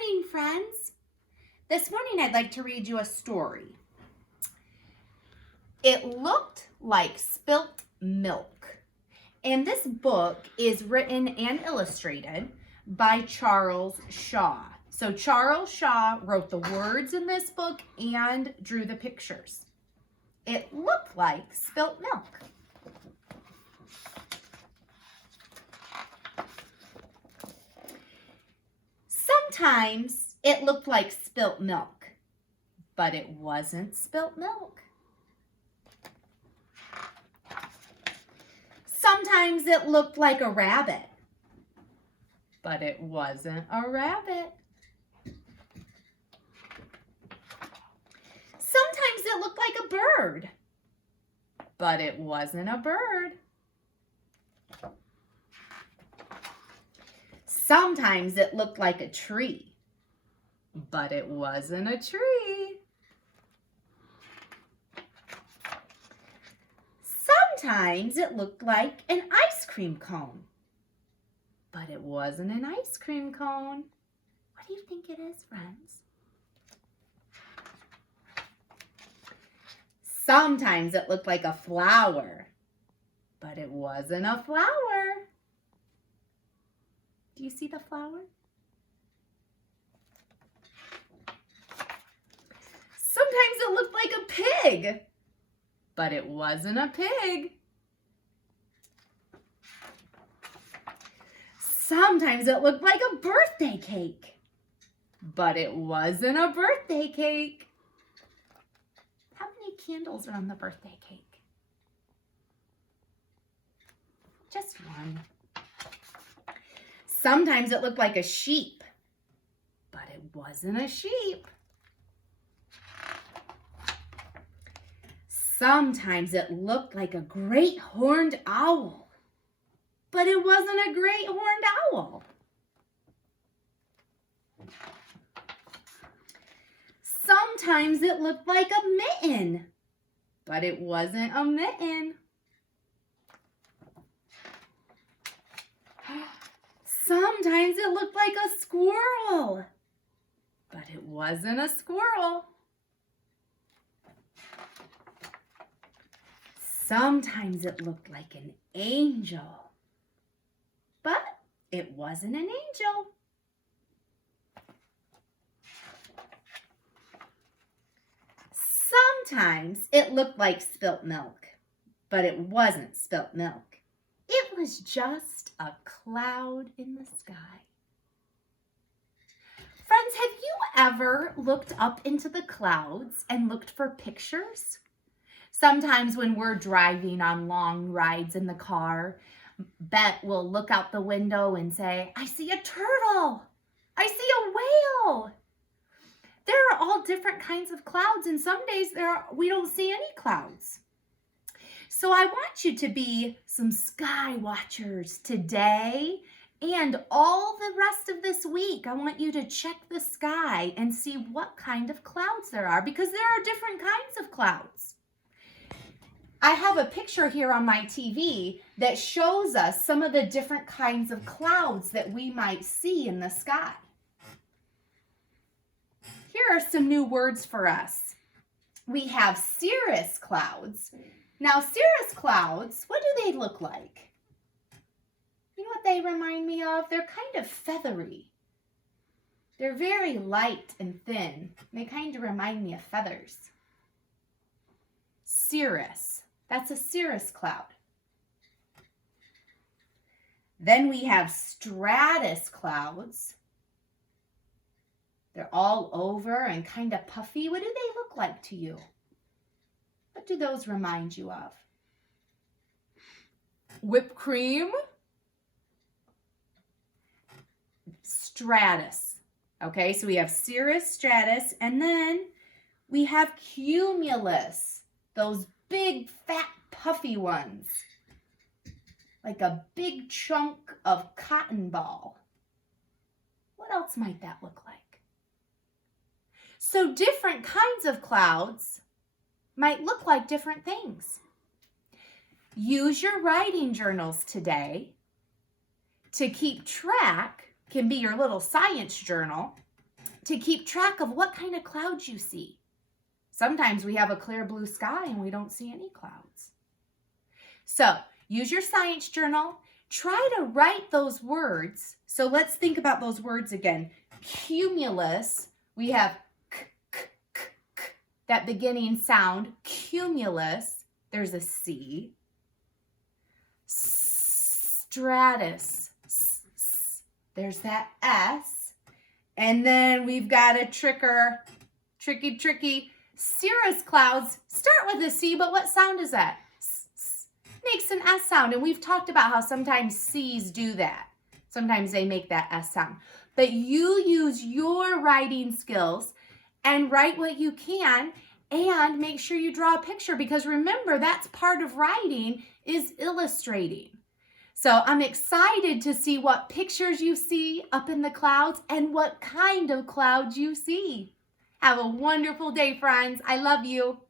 morning, friends. This morning I'd like to read you a story. It looked like spilt milk. And this book is written and illustrated by Charles Shaw. So Charles Shaw wrote the words in this book and drew the pictures. It looked like spilt milk. Sometimes it looked like spilt milk, but it wasn't spilt milk. Sometimes it looked like a rabbit, but it wasn't a rabbit. Sometimes it looked like a bird, but it wasn't a bird. Sometimes it looked like a tree, but it wasn't a tree. Sometimes it looked like an ice cream cone, but it wasn't an ice cream cone. What do you think it is, friends? Sometimes it looked like a flower, but it wasn't a flower. Do you see the flower? Sometimes it looked like a pig, but it wasn't a pig. Sometimes it looked like a birthday cake, but it wasn't a birthday cake. How many candles are on the birthday cake? Just one. Sometimes it looked like a sheep, but it wasn't a sheep. Sometimes it looked like a great horned owl, but it wasn't a great horned owl. Sometimes it looked like a mitten, but it wasn't a mitten. Sometimes it looked like a squirrel, but it wasn't a squirrel. Sometimes it looked like an angel, but it wasn't an angel. Sometimes it looked like spilt milk, but it wasn't spilt milk. It was just a cloud in the sky. Friends, have you ever looked up into the clouds and looked for pictures? Sometimes when we're driving on long rides in the car, Bet will look out the window and say, I see a turtle. I see a whale. There are all different kinds of clouds, and some days we don't see any clouds. So I want you to be some sky watchers today and all the rest of this week. I want you to check the sky and see what kind of clouds there are, because there are different kinds of clouds. I have a picture here on my TV that shows us some of the different kinds of clouds that we might see in the sky. Here are some new words for us. We have cirrus clouds. Now, cirrus clouds, what do they look like? You know what they remind me of? They're kind of feathery. They're very light and thin. They kind of remind me of feathers. Cirrus, that's a cirrus cloud. Then we have stratus clouds. They're all over and kind of puffy. What do they look like to you? What do those remind you of? Whipped cream? Stratus. Okay, so we have cirrus, stratus, and then we have cumulus. Those big, fat, puffy ones. Like a big chunk of cotton ball. What else might that look like? So different kinds of clouds might look like different things. Use your writing journals today to keep track. Can be your little science journal to keep track of what kind of clouds you see. Sometimes we have a clear blue sky and we don't see any clouds. So use your science journal. Try to write those words. So let's think about those words again. Cumulus, we have k, k, k, k, that beginning sound, cumulus. There's a C. Stratus, there's that S. And then we've got a tricky cirrus clouds. Start with a C, but what sound is that? Makes an S sound. And we've talked about how sometimes C's do that. Sometimes they make that S sound. But you use your writing skills and write what you can, and make sure you draw a picture, because remember, that's part of writing is illustrating. So I'm excited to see what pictures you see up in the clouds and what kind of clouds you see. Have a wonderful day, friends. I love you.